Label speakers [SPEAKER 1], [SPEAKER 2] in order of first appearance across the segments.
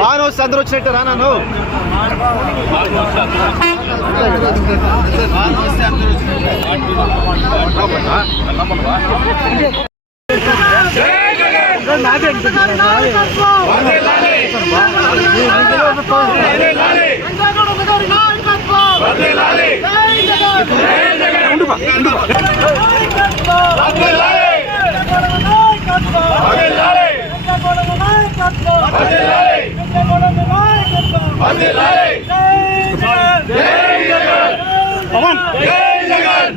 [SPEAKER 1] బాగా వస్తే అందరూ వచ్చినట్టు రానా నువ్వు?
[SPEAKER 2] వెంకటగౌడ గారి నాయకత్వం వెంకటగౌడ గారి నాయకత్వం జై జగన్.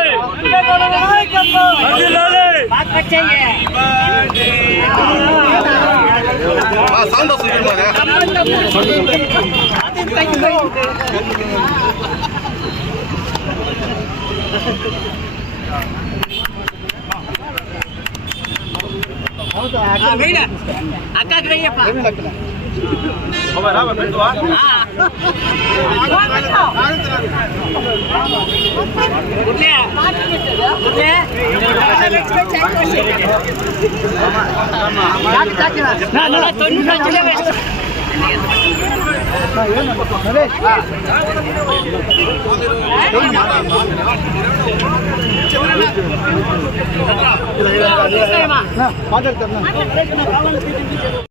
[SPEAKER 1] சாந்தா சொல்லிருந்தாங்க அக்கா கிடையாது అంటించినాను సౌండ్ వస్తుంది
[SPEAKER 3] అక్కడికి వెయ్యప్ప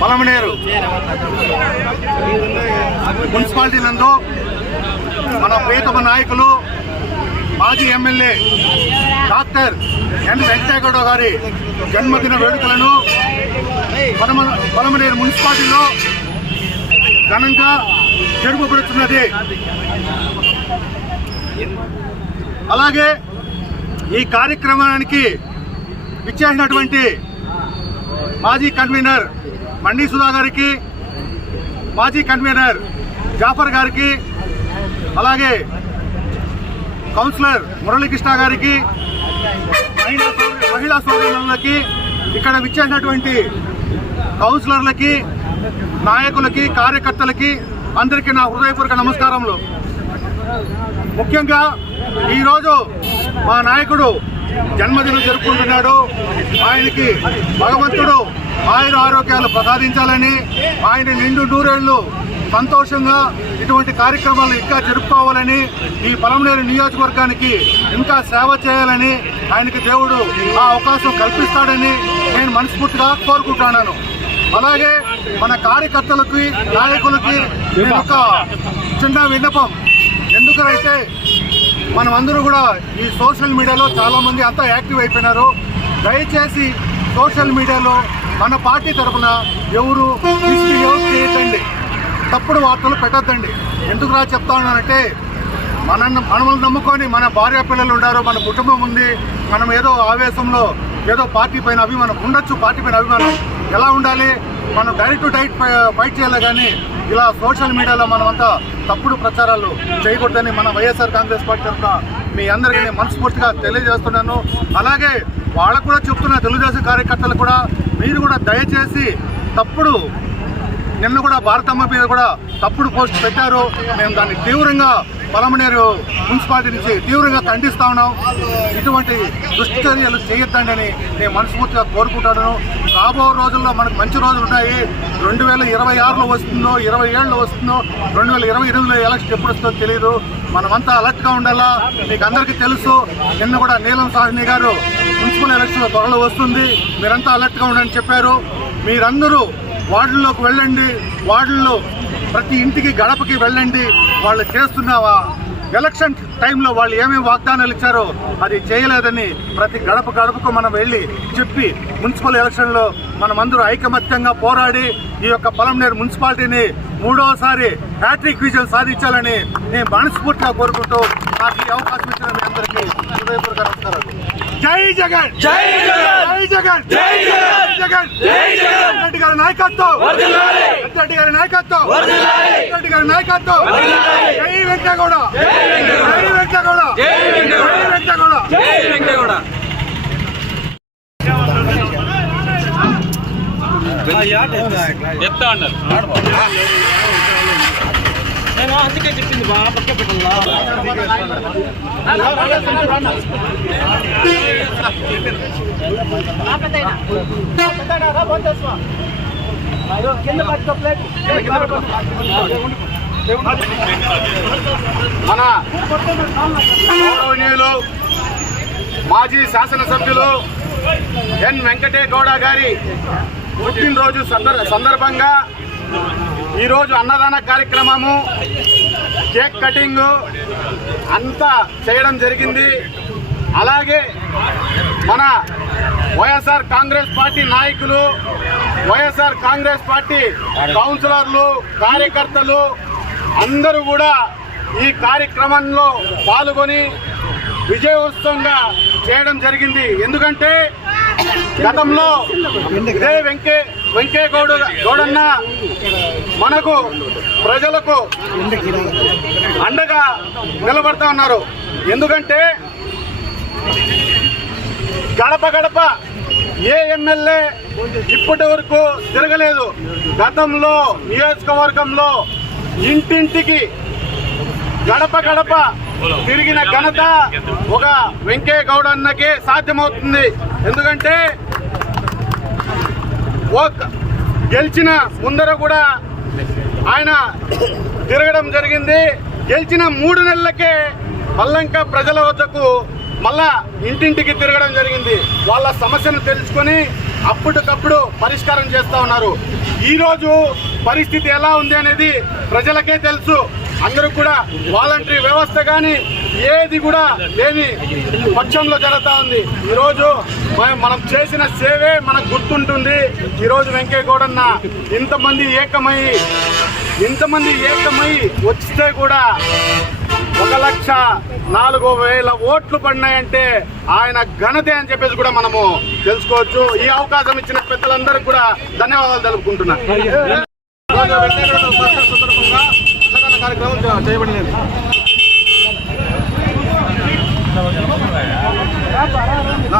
[SPEAKER 1] పలమనేరు. మున్సిపాలిటీ నందు మన ప్రియతమ నాయకులు మాజీ ఎమ్మెల్యే డాక్టర్ ఎన్ వెంకటేగౌడ గారి జన్మదిన వేడుకలను పలమ- పలమనేరు మున్సిపాలిటీలో ఘనంగా జరుపబడుతున్నది అలాగే ఈ కార్యక్రమానికి విచ్చేసినటువంటి మాజీ కన్వీనర్ మండి సుధా గారికి మాజీ కన్వీనర్ జాఫర్ గారికి అలాగే కౌన్సిలర్ మురళీకృష్ణ గారికి మహిళా మహిళా సోదరులకి ఇక్కడ విచ్చేసినటువంటి కౌన్సిలర్లకి నాయకులకి కార్యకర్తలకి అందరికీ నా హృదయపూర్వక నమస్కారములు. ముఖ్యంగా ఈరోజు మా నాయకుడు జన్మదినం జరుపుకుంటున్నాడు. ఆయనకి భగవంతుడు ఆయుర ఆరోగ్యాలు ప్రసాదించాలని ఆయన నిండు నూరేళ్ళు సంతోషంగా ఇటువంటి కార్యక్రమాలు ఇంకా జరుపుకోవాలని ఈ పలమనేరు నియోజకవర్గానికి ఇంకా సేవ చేయాలని ఆయనకి దేవుడు ఆ అవకాశం కల్పిస్తాడని నేను మనస్ఫూర్తిగా కోరుకుంటున్నాను. అలాగే మన కార్యకర్తలకి నాయకులకి నేను ఒక చిన్న విన్నపం. ఎందుకంటే మనం అందరూ కూడా ఈ సోషల్ మీడియాలో చాలామంది అంతా యాక్టివ్ అయిపోయినారు. దయచేసి సోషల్ మీడియాలో మన పార్టీ తరఫున ఎవరు మిస్బిహేవ్ చేయకండి. తప్పుడు వార్తలు పెట్టద్దండి. ఎందుకు రా చెప్తా ఉన్నానంటే మన మనల్ని నమ్ముకొని మన భార్య పిల్లలు ఉన్నారు మన కుటుంబం ఉంది మనం ఏదో ఆవేశంలో ఏదో పార్టీ పైన అభిమానం ఉండొచ్చు పార్టీ పైన అభిమానం. ఎలా ఉండాలి? మనం డైరెక్ట్ టు డైరెక్ట్ ఫైట్ చేయాలి కానీ ఇలా సోషల్ మీడియాలో మనమంతా తప్పుడు ప్రచారాలు చేయకూడదని మన వైఎస్ఆర్ కాంగ్రెస్ పార్టీ తరఫున మీ అందరికీ నేను మనస్ఫూర్తిగా తెలియజేస్తున్నాను. అలాగే వాళ్ళకు కూడా చెప్తున్న తెలుగుదేశం కార్యకర్తలు కూడా మీరు కూడా దయచేసి తప్పుడు నిన్న కూడా భారతమ్మ మీద కూడా తప్పుడు పోస్ట్ పెట్టారు. మేము దాన్ని తీవ్రంగా
[SPEAKER 3] పలమనేరు మున్సిపాలిటీ నుంచి తీవ్రంగా ఖండిస్తా ఉన్నాం. ఇటువంటి దుశ్చర్యలు చేయొద్దండి అని నేను మనస్ఫూర్తిగా కోరుకుంటాను రాబో రోజుల్లో మనకు మంచి రోజులు ఉన్నాయి రెండు వేల ఇరవై ఆరులో వస్తుందో ఇరవై ఏడులో వస్తుందో రెండు వేల ఇరవై ఎనిమిదిలో ఎలక్షన్ ఎప్పుడు వస్తుందో తెలియదు మనమంతా అలర్ట్గా ఉండాలా? మీకు అందరికీ తెలుసు. నిన్న కూడా నీలం సాహ్ని గారు మున్సిపల్ ఎలక్షన్లో త్వరలో వస్తుంది. మీరంతా అలర్ట్గా ఉండని చెప్పారు. మీరందరూ వార్డుల్లోకి వెళ్ళండి. వార్డుల్లో ప్రతి ఇంటికి గడపకి వెళ్ళండి. వాళ్ళు చేస్తున్నావా? ఎలక్షన్ టైంలో వాళ్ళు ఏమేమి వాగ్దానాలు ఇచ్చారో అది చేయలేదని ప్రతి గడప గడపకు మనం వెళ్ళి చెప్పి మున్సిపల్ ఎలక్షన్లో మనమందరూ ఐకమత్యంగా పోరాడి ఈ యొక్క పొలంనేరు మున్సిపాలిటీని మూడవసారి హ్యాట్రిక్ విజయం సాధించాలని నేను మనస్ఫూర్తిగా కోరుకుంటూ నాకు ఈ అవకాశం ఇచ్చిన మీ అందరికీ హృదయపూర్వక నమస్కారాలు. జై జగన్! జై జగన్! జై జగన్! జై జగన్! రెడ్డి గారి నాయకత్వం! రెడ్డి గారి నాయకత్వం! రెడ్డి గారి నాయకత్వం! జై వెంకటగౌడ! జై వెంకటగౌడ! జై వెంకటగౌడ!
[SPEAKER 4] చెప్తా ఉన్నారు
[SPEAKER 2] నేను అందుకే చెప్పింది బాగా పక్క పెట్టాలా
[SPEAKER 3] మన గౌరవనీయులు మాజీ శాసనసభ్యులు ఎన్ వెంకటే గౌడ గారి పుట్టినరోజు సందర్ సందర్భంగా ఈరోజు అన్నదాన కార్యక్రమము కేక్ కటింగ్ అంతా చేయడం జరిగింది. అలాగే మన వైఎస్ఆర్ కాంగ్రెస్ పార్టీ నాయకులు వైఎస్ఆర్ కాంగ్రెస్ పార్టీ కౌన్సిలర్లు కార్యకర్తలు అందరూ కూడా ఈ కార్యక్రమంలో పాల్గొని విజయోత్సవంగా చేయడం జరిగింది. ఎందుకంటే గతంలో ఇదే వెంకే వెంకయ్య గౌడ గౌడన్న మనకు ప్రజలకు అండగా నిలబడతా ఉన్నారు. ఎందుకంటే గడప గడప ఏ ఎమ్మెల్యే ఇప్పటి వరకు తిరగలేదు. గతంలో నియోజకవర్గంలో ఇంటింటికి గడప గడప తిరిగిన ఘనత ఒక వెంకయ్య గౌడ అన్నకే సాధ్యమవుతుంది. ఎందుకంటే గెలిచిన ముందర కూడా ఆయన తిరగడం జరిగింది. గెలిచిన మూడు నెలలకే మల్లంక ప్రజల వద్దకు మళ్ళా ఇంటింటికి తిరగడం జరిగింది. వాళ్ళ సమస్యను తెలుసుకొని అప్పటికప్పుడు పరిష్కారం చేస్తూ ఉన్నారు. ఈరోజు పరిస్థితి ఎలా ఉంది అనేది ప్రజలకే తెలుసు. అందరూ కూడా వాలంటరీ వ్యవస్థ కానీ ఏది కూడా లేని పక్షంలో జరుగుతూ ఉంది. ఈరోజు మనం చేసిన సేవే మనకు గుర్తుంటుంది. ఈరోజు వెంకయ్య గౌడన్న ఇంతమంది ఏకమై ఇంతమంది ఏకమై వస్తే కూడా ఒక లక్ష నాలుగు వేల ఓట్లు పడినాయంటే ఆయన ఘనతే అని చెప్పేసి కూడా మనము తెలుసుకోవచ్చు. ఈ అవకాశం ఇచ్చిన పెద్దలందరికీ కూడా ధన్యవాదాలు తెలుపుకుంటున్నా. ఈరోజు వెంకటేశ్వర స్వామి సందర్భంగా అన్నదాన కార్యక్రమం చే- చేయబడినది ఓ,